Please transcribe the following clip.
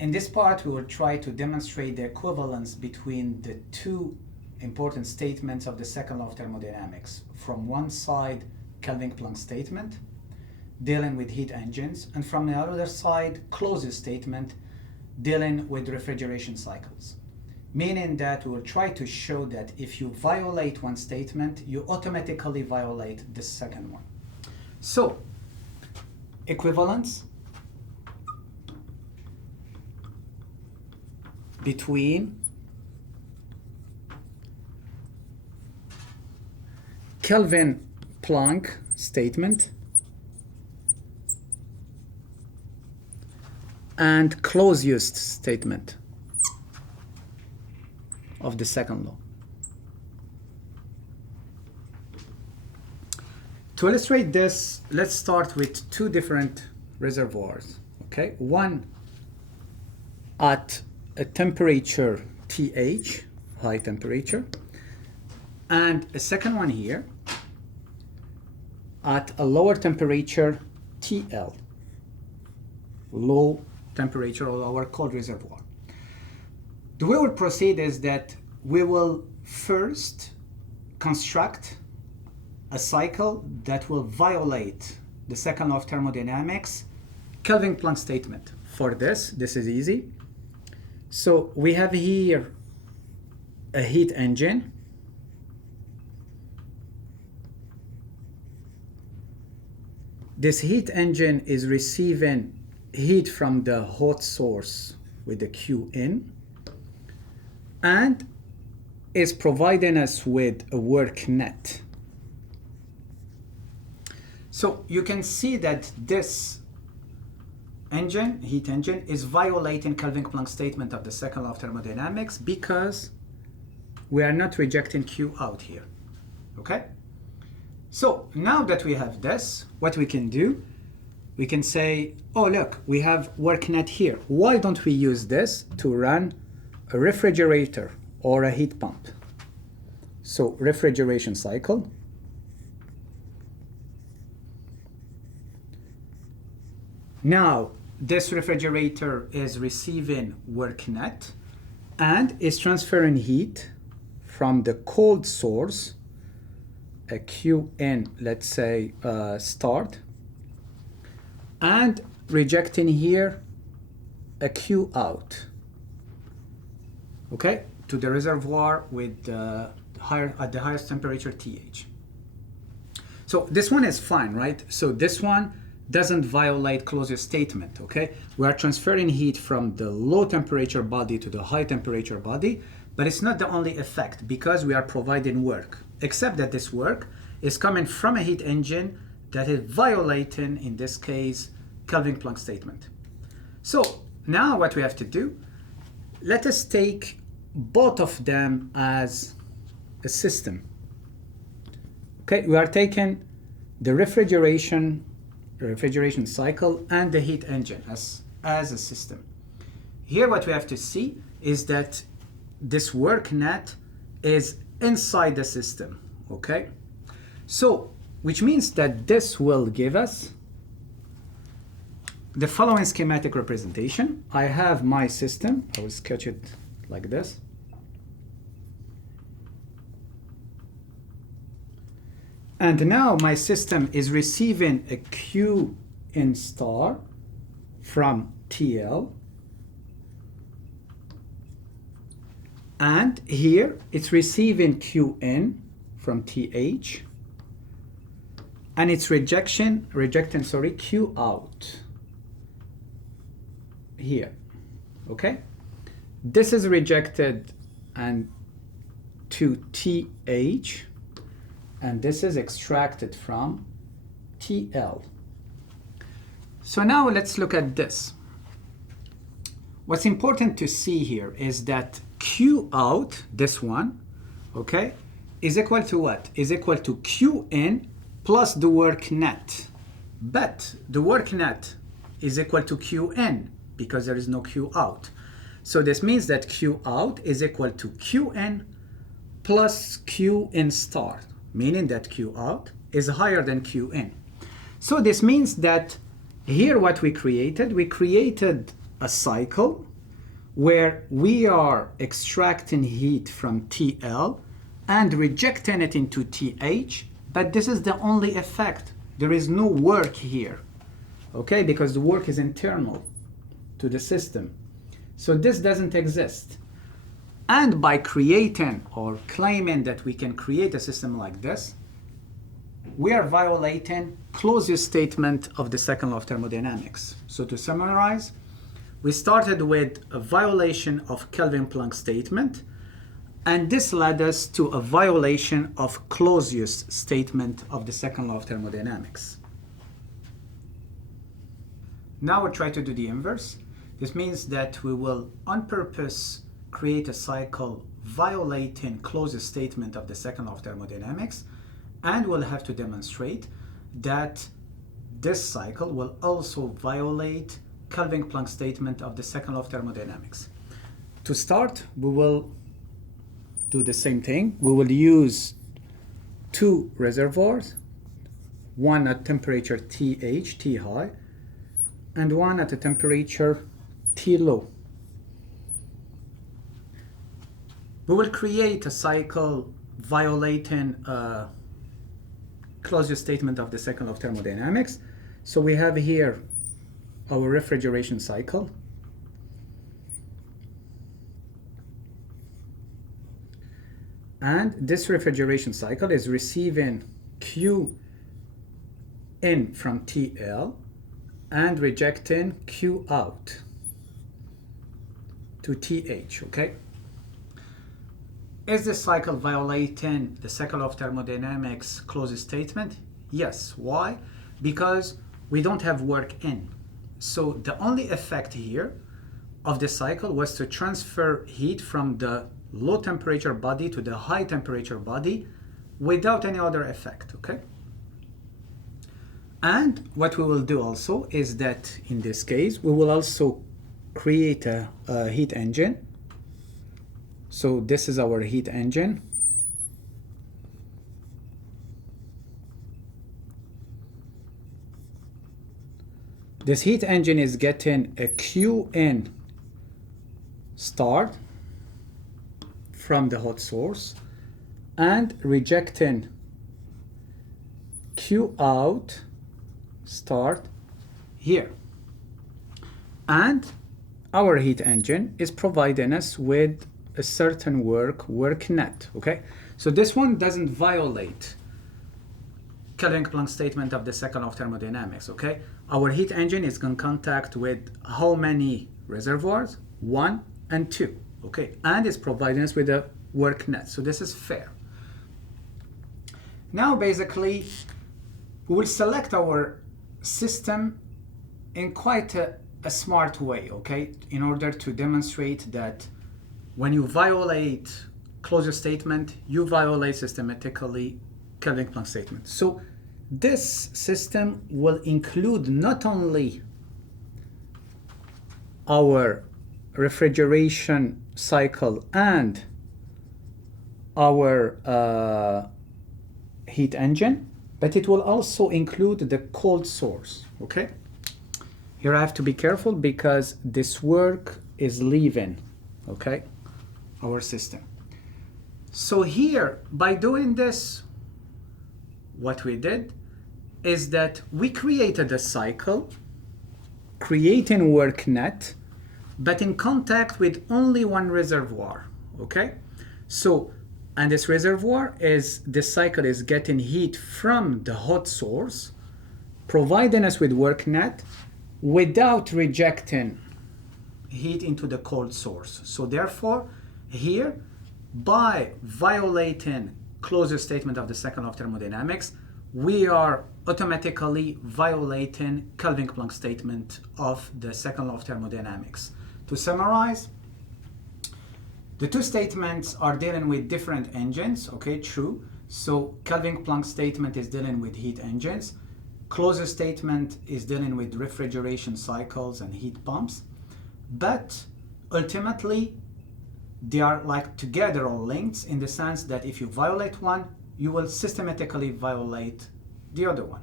In this part, we will try to demonstrate the equivalence between the two important statements of the second law of thermodynamics. From one side, Kelvin-Planck statement, dealing with heat engines, and from the other side, Clausius statement, dealing with refrigeration cycles. Meaning that we will try to show that if you violate one statement, you automatically violate the second one. So, equivalence between Kelvin-Planck statement and Clausius statement of the second law. To illustrate this, let's start with two different reservoirs. Okay, one at a temperature TH, high temperature, and a second one here at a lower temperature TL, low temperature or our cold reservoir. The way we'll proceed is that we will first construct a cycle that will violate the second law of thermodynamics, Kelvin-Planck statement. For this is easy. So we have here a heat engine. This heat engine is receiving heat from the hot source with the Q in and is providing us with a work net. So you can see that this engine, heat engine, is violating Kelvin-Planck statement of the second law of thermodynamics because we are not rejecting Q out here. Okay? So now that we have this, what we can do, we can say, oh look, we have work net here. Why don't we use this to run a refrigerator or a heat pump? So refrigeration cycle. Now this refrigerator is receiving work net and is transferring heat from the cold source, a Q in, let's say, start, and rejecting here a Q out, okay, to the reservoir with at the highest temperature TH. So this one is fine, right? So this one doesn't violate Clausius statement, okay? We are transferring heat from the low temperature body to the high temperature body, but it's not the only effect because we are providing work, except that this work is coming from a heat engine that is violating, in this case, Kelvin-Planck statement. So now what we have to do, let us take both of them as a system. Okay, we are taking the refrigeration cycle and the heat engine as a system. Here what we have to see is that this work net is inside the system, okay? So, which means that this will give us the following schematic representation. I have my system, I will sketch it like this. And now my system is receiving a Q in star from TL. And here it's receiving Q in from TH. And it's rejecting Q out here, okay? This is rejected and to TH, and this is extracted from TL. So now let's look at this. What's important to see here is that Q out, this one, okay, is equal to what? Is equal to Q in plus the work net. But the work net is equal to Q in because there is no Q out. So this means that Q out is equal to Q in plus Q in star, meaning that Q out is higher than Q in. So this means that here what we created a cycle where we are extracting heat from TL and rejecting it into TH, but this is the only effect. There is no work here, okay, because the work is internal to the system. So this doesn't exist. And by creating or claiming that we can create a system like this, we are violating Clausius' statement of the second law of thermodynamics. So to summarize, we started with a violation of Kelvin-Planck statement, and this led us to a violation of Clausius' statement of the second law of thermodynamics. Now we'll try to do the inverse. This means that we will on purpose create a cycle violating Clausius' statement of the second law of thermodynamics, and we'll have to demonstrate that this cycle will also violate Kelvin-Planck's statement of the second law of thermodynamics. To start, we will do the same thing. We will use two reservoirs, one at temperature TH, T high, and one at a temperature T low. We will create a cycle violating Clausius' statement of the second law of thermodynamics. So we have here our refrigeration cycle. And this refrigeration cycle is receiving Q in from TL and rejecting Q out to TH, okay? Is this cycle violating the second law of thermodynamics Clausius statement? Yes. Why? Because we don't have work in. So the only effect here of the cycle was to transfer heat from the low temperature body to the high temperature body without any other effect, okay? And what we will do also is that in this case, we will also create a heat engine. So this is our heat engine. This heat engine is getting a Q in start from the hot source and rejecting Q out start here. And our heat engine is providing us with a certain work net, okay? So this one doesn't violate Kelvin-Planck's statement of the second law of thermodynamics, okay? Our heat engine is in contact with how many reservoirs? 1 and 2, okay? And it's providing us with a work net, so this is fair. Now basically, we will select our system in quite a smart way, okay? In order to demonstrate that when you violate Clausius statement, you violate systematically Kelvin-Planck statement. So this system will include not only our refrigeration cycle and our heat engine, but it will also include the cold source, okay? Here I have to be careful because this work is leaving, okay, our system. So here, by doing this, what we did is that we created a cycle, creating work net, but in contact with only one reservoir, okay? So, and this reservoir is, this cycle is getting heat from the hot source, providing us with work net without rejecting heat into the cold source. So therefore, here, by violating Clausius statement of the second law of thermodynamics, we are automatically violating Kelvin-Planck statement of the second law of thermodynamics. To summarize, the two statements are dealing with different engines, okay, true. So Kelvin-Planck statement is dealing with heat engines. Clausius statement is dealing with refrigeration cycles and heat pumps. But ultimately, they are like together or linked in the sense that if you violate one, you will systematically violate the other one.